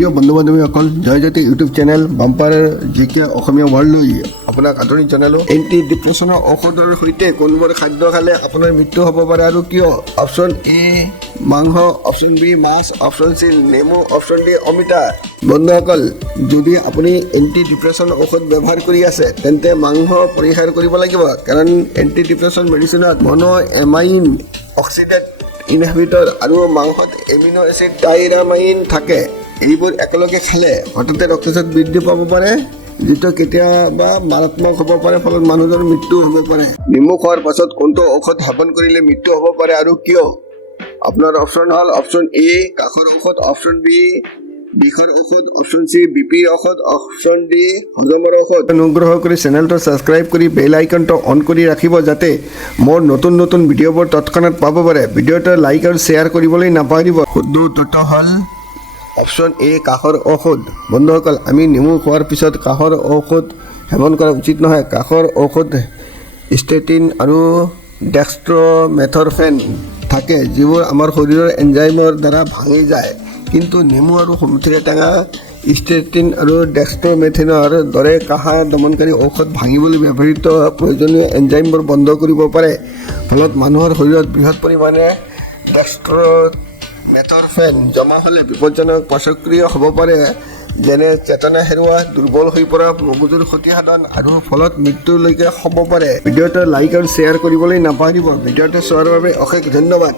প্ৰিয় বন্ধু বান্ধৱীসকল Joyjyoti YouTube channel bumper জিকে অসমীয়া ৱৰ্ল্ডলৈ আপোনাক আদৰণি জনালোঁ। এণ্টি ডিপ্ৰেশ্যনৰ ঔষধৰ সৈতে কোনবোৰ খাদ্য খালে আপোনাৰ মৃত্যু হ'ব পাৰে আৰু কিয়? অপশ্যন এ মাংস, অপশ্যন বি মাছ, অপশ্যন চি নেমু, অপশ্যন ডি অমিতা। বন্ধুসকল, যদি আপুনি এণ্টি ডিপ্ৰেশ্যন ঔষধ ব্যৱহাৰ কৰি আছে তেন্তে মাংস পৰিহাৰ কৰিব লাগিব, কাৰণ এণ্টি ডিপ্ৰেশ্যন মেডিচিনত মনো এমাইন অক্সিডেট ইনহিবিটৰ আৰু মাংসত এমিনো এচিড ডাইৰামাইন থাকে। এইবোৰ একেলগে খালে হঠাতে ৰক্তচাপ বৃদ্ধি পাব পাৰে, যিটো কেতিয়াবা মাৰাত্মক হ'ব পাৰে, ফলত মানুহজনৰ মৃত্যু হ'ব পাৰে। নেমু খোৱাৰ পাছত কোনটো ঔষধ সেৱন কৰিলে মৃত্যু হ'ব পাৰে আৰু কিয়? আপোনাৰ অপশ্যন হ'ল অপশ্যন এ কাষৰ ঔষধ, অপশ্যন বি বিষৰ ঔষধ, অপশ্যন চি বিপি ঔষধ, অপশ্যন ডি হজমৰ ঔষধ। অনুগ্ৰহ কৰি চেনেলটো ছাবস্ক্ৰাইব কৰি বেল আইকনটো অন কৰি ৰাখিব, যাতে মোৰ নতুন নতুন ভিডিঅ'বোৰ তৎক্ষণাত পাব পাৰে। ভিডিঅ'টো লাইক আৰু শ্বেয়াৰ কৰিবলৈ নাপাহৰিব। শুদ্ধ উত্তৰটো হ'ল অপশ্যন এ কাষৰ ঔষধ। বন্ধুসকল, আমি নেমু খোৱাৰ পিছত কাষৰ ঔষধ সেৱন কৰা উচিত নহয়। কাষৰ ঔষধ ষ্টেটিন আৰু ডেক্সট্ৰমেথৰফেন থাকে, যিবোৰ আমাৰ শৰীৰৰ এনজাইমৰ দ্বাৰা ভাঙি যায়। কিন্তু নেমু আৰু সুমথিৰা টেঙা ষ্টেটিন আৰু ডেক্সট্ৰমেথিনৰ দৰে কাহ দমনকাৰী ঔষধ ভাঙিবলৈ ব্যৱহৃত প্ৰয়োজনীয় এনজাইমবোৰ বন্ধ কৰিব পাৰে, ফলত মানুহৰ শৰীৰত বৃহৎ পৰিমাণে ডেক্সট্ৰমেথৰফেন জমা হ'লে বিপদজনক পাৰ্শ্বক্ৰিয়া হ'ব পাৰে, যেনে চেতনা হেৰুওৱা, দুৰ্বল হৈ পৰা, মগজুৰ ক্ষতিসাধন আৰু ফলত মৃত্যুলৈকে হ'ব পাৰে। ভিডিঅ'টো লাইক আৰু শ্বেয়াৰ কৰিবলৈ নাপাহৰিব। ভিডিঅ'টো চোৱাৰ বাবে অশেষ ধন্যবাদ।